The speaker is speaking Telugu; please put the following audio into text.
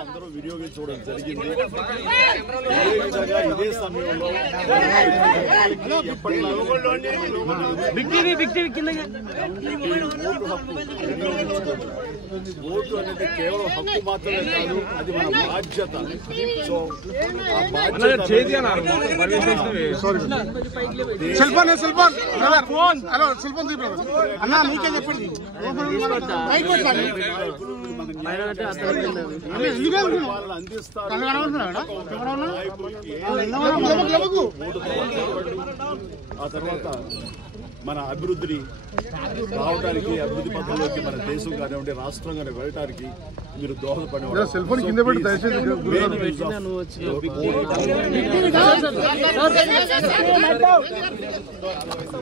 అందరూ వీడియోగా చూడడం జరిగింది. ఇదే సమయంలో ఓటు అనేది కేవలం హక్కు మాత్రమే కాదు, అది మన బాధ్యత. సో ఆ బాధ్యత ఆ తర్వాత మన అభివృద్ధిని రావడానికి, అభివృద్ధి పథంలోకి మన దేశం కానివ్వండి, రాష్ట్రం కానీ వెళ్ళటానికి మీరు దోహదపడే